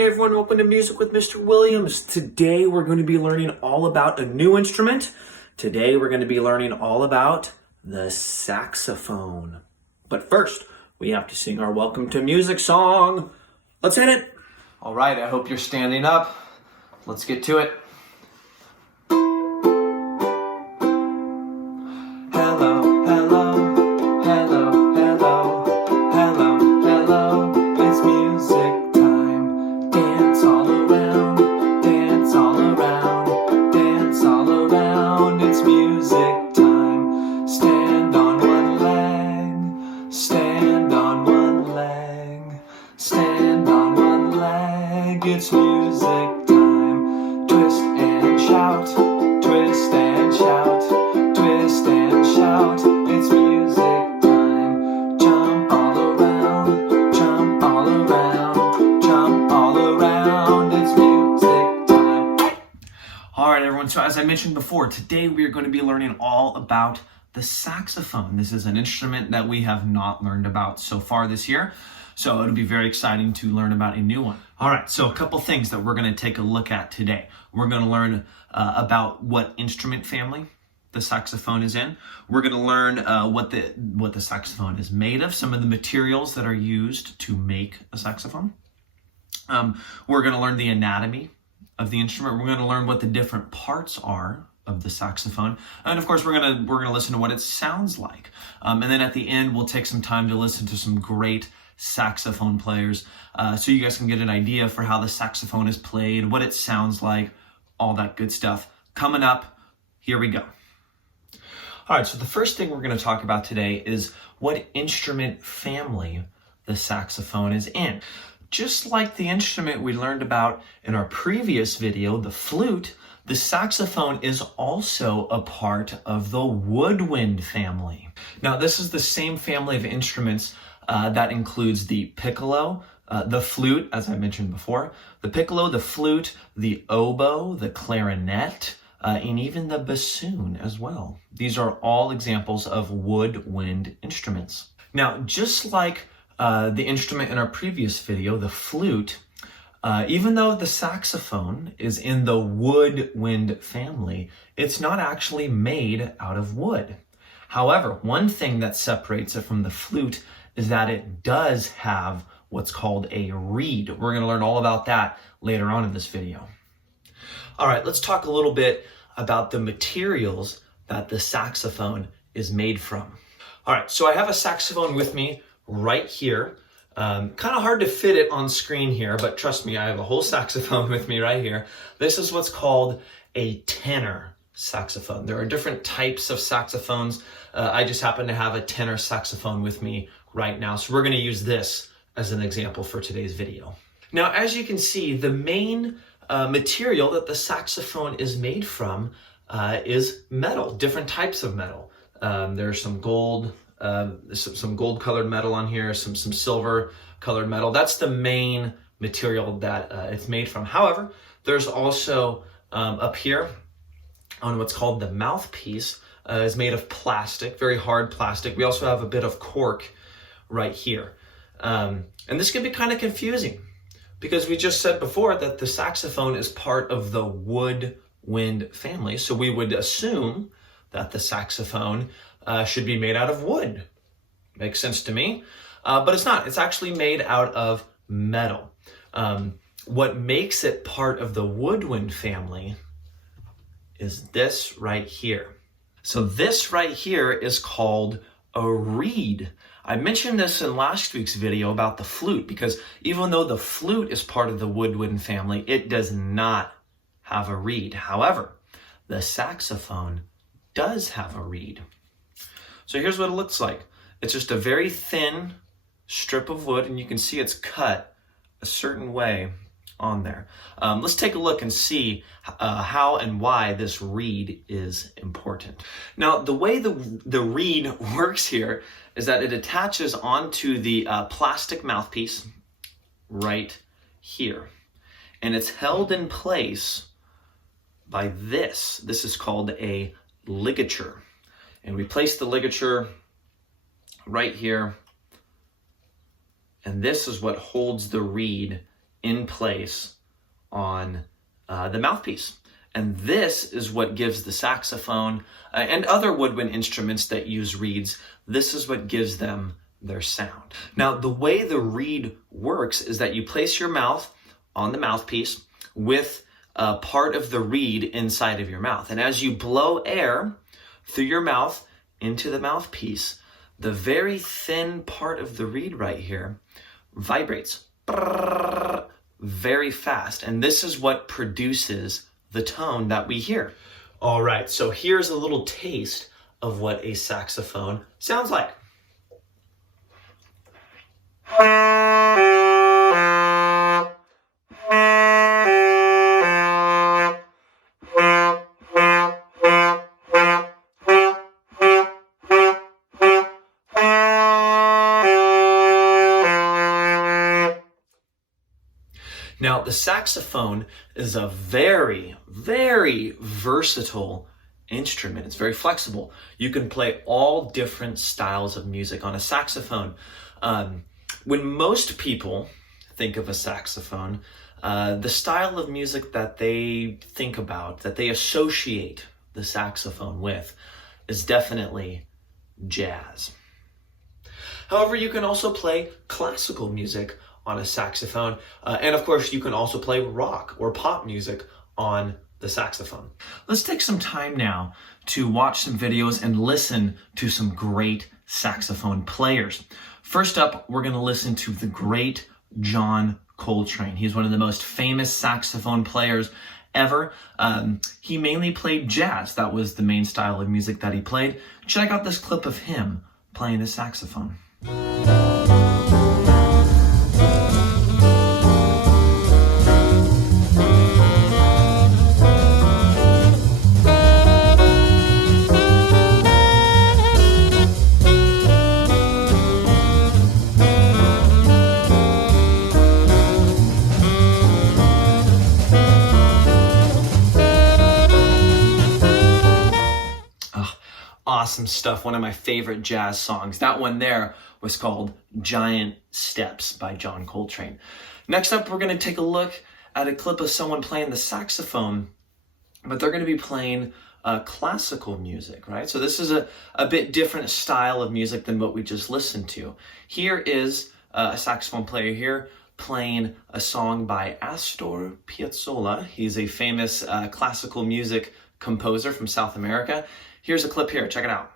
Hey everyone, welcome to Music with Mr. Williams. Today we're going to be learning all about a new instrument. Today we're going to be learning all about the saxophone. But first, we have to sing our welcome to music song. Let's hit it. All right, I hope you're standing up. Let's get to it. Hello, hello, hello, hello, hello, hello. It's music time. Dance all around, dance all around, dance all around. It's music time. Stand on one leg, stand on one leg, stand on one leg. It's music time. Twist and shout, twist and shout, twist and shout. It's music time. Jump all around, jump all around, jump all around. It's music time. All right, everyone. So as I mentioned before, today we are going to be learning all about the saxophone. This is an instrument that we have not learned about so far this year. So it'll be very exciting to learn about a new one. All right, so a couple things that we're going to take a look at today. We're going to learn about what instrument family the saxophone is in. We're going to learn what the saxophone is made of, some of the materials that are used to make a saxophone. We're going to learn the anatomy of the instrument. We're going to learn what the different parts are of the saxophone, and of course we're gonna listen to what it sounds like. And then at the end, we'll take some time to listen to some great saxophone players, so you guys can get an idea for how the saxophone is played, what it sounds like, all that good stuff. Coming up, here we go. All right, so the first thing we're going to talk about today is what instrument family the saxophone is in. Just like the instrument we learned about in our previous video, the flute, the saxophone is also a part of the woodwind family. Now, this is the same family of instruments that includes the piccolo, the flute, as I mentioned before, the piccolo, the flute, the oboe, the clarinet, and even the bassoon as well. These are all examples of woodwind instruments. Now, just like the instrument in our previous video, the flute, even though the saxophone is in the woodwind family, it's not actually made out of wood. However, one thing that separates it from the flute is that it does have what's called a reed. We're going to learn all about that later on in this video. All right, let's talk a little bit about the materials that the saxophone is made from. All right, so I have a saxophone with me right here. Kind of hard to fit it on screen here, but trust me, I have a whole saxophone with me right here. This is what's called a tenor saxophone. There are different types of saxophones. I just happen to have a tenor saxophone with me right now, so we're going to use this as an example for today's video. Now, as you can see, the main material that the saxophone is made from is metal, different types of metal. There's some gold, some gold colored metal on here, some silver colored metal. That's the main material that it's made from. However, there's also up here on what's called the mouthpiece is made of plastic, very hard plastic. We also have a bit of cork right here. And this can be kind of confusing because we just said before that the saxophone is part of the woodwind family. So we would assume that the saxophone should be made out of wood. Makes sense to me. But it's not. It's actually made out of metal. What makes it part of the woodwind family is this right here. So this right here is called a reed. I mentioned this in last week's video about the flute because even though the flute is part of the woodwind family, it does not have a reed. However, the saxophone does have a reed. So here's what it looks like. It's just a very thin strip of wood, and you can see it's cut a certain way on there. Let's take a look and see how and why this reed is important. Now, the way the reed works here is that it attaches onto the plastic mouthpiece right here, and it's held in place by this. This is called a ligature. And we place the ligature right here. And this is what holds the reed in place on the mouthpiece. And this is what gives the saxophone and other woodwind instruments that use reeds, this is what gives them their sound. Now, the way the reed works is that you place your mouth on the mouthpiece with part of the reed inside of your mouth. And as you blow air through your mouth into the mouthpiece, the very thin part of the reed right here vibrates very fast. And this is what produces the tone that we hear. All right, so here's a little taste of what a saxophone sounds like. Now, the saxophone is a very, very versatile instrument. It's very flexible. You can play all different styles of music on a saxophone. When most people think of a saxophone, the style of music that they think about, that they associate the saxophone with, is definitely jazz. However, you can also play classical music on a saxophone. And of course, you can also play rock or pop music on the saxophone. Let's take some time now to watch some videos and listen to some great saxophone players. First up, we're going to listen to the great John Coltrane. He's one of the most famous saxophone players ever. He mainly played jazz. That was the main style of music that he played. Check out this clip of him playing the saxophone. Awesome stuff. One of my favorite jazz songs. That one there was called Giant Steps by John Coltrane. Next up, we're going to take a look at a clip of someone playing the saxophone, but they're going to be playing classical music, right? So this is a bit different style of music than what we just listened to. Here is a saxophone player here playing a song by Astor Piazzolla. He's a famous classical music composer from South America. Here's a clip here. Check it out.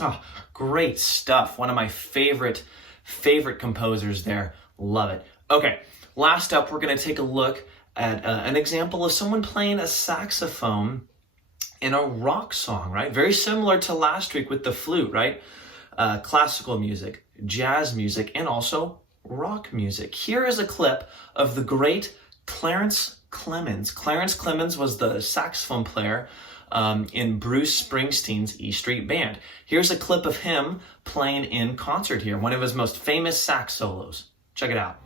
Oh, great stuff. One of my favorite composers there. Love it. Okay, last up, we're going to take a look at an example of someone playing a saxophone in a rock song, right? Very similar to last week with the flute, right? Classical music, jazz music, and also rock music. Here is a clip of the great Clarence Clemons. Clarence Clemons was the saxophone player in Bruce Springsteen's E Street Band. Here's a clip of him playing in concert here, one of his most famous sax solos. Check it out.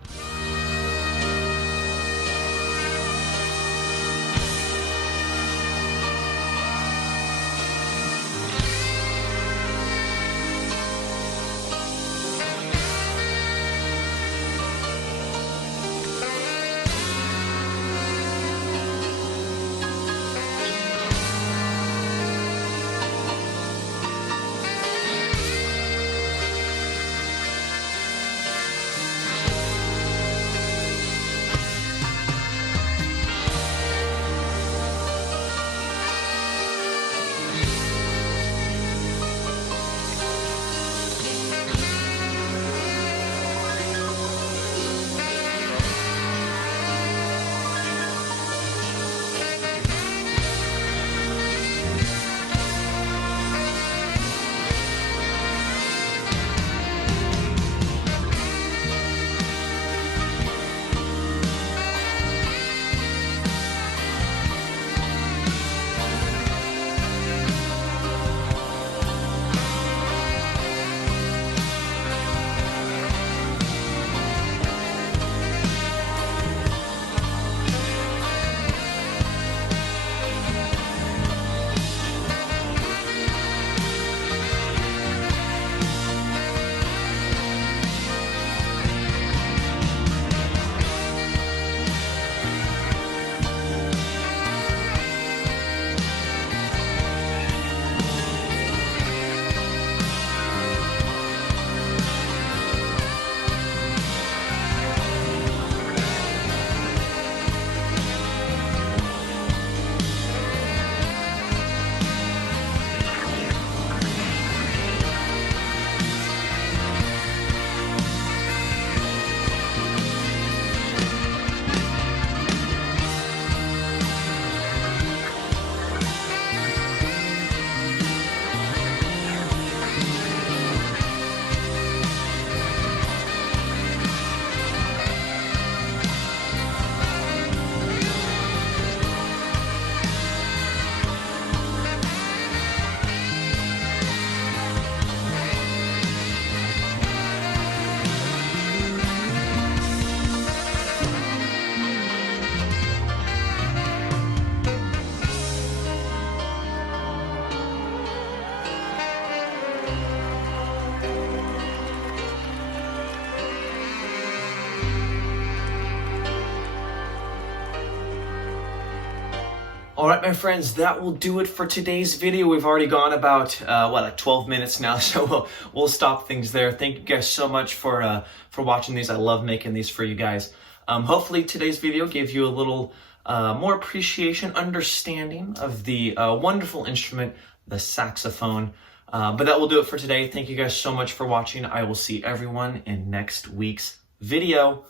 All right, my friends, that will do it for today's video. We've already gone about, like 12 minutes now, so we'll stop things there. Thank you guys so much for watching these. I love making these for you guys. Hopefully today's video gave you a little more appreciation, understanding of the wonderful instrument, the saxophone. But that will do it for today. Thank you guys so much for watching. I will see everyone in next week's video.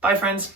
Bye, friends.